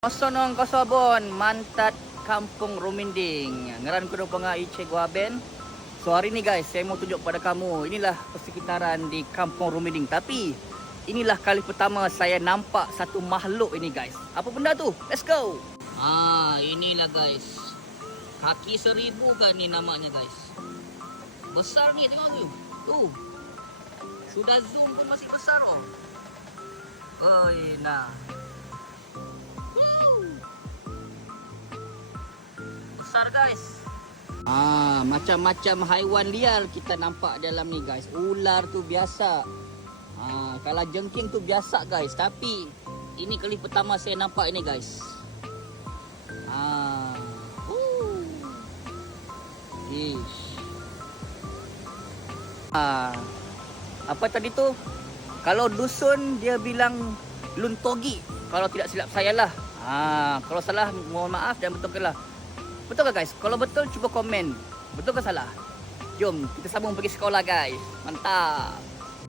Masonong kasabon, mantat Kampung Ruminding. Ngaran ko daw pa nga Iche Guaben. So hari ni guys, saya mau tunjuk pada kamu. Inilah persekitaran di Kampung Ruminding. Tapi inilah kali pertama saya nampak satu makhluk ini guys. Apa benda tu? Let's go. Inilah guys. Kaki 1000 kan ni namanya guys. Besar ni, tengok tu. Tu. Sudah zoom pun masih besar oh. Oi, nah. Besar guys. Macam-macam haiwan liar kita nampak dalam ni guys. Ular tu biasa. Kalau jengking tu biasa guys. Tapi ini kali pertama saya nampak ini guys. Ish. Apa tadi tu? Kalau dusun dia bilang luntogi. Kalau tidak silap saya lah. Kalau salah mohon maaf dan betulkanlah. Betul ke guys? Kalau betul cuba komen. Betul ke salah? Jom kita sambung pergi sekolah guys. Mantap.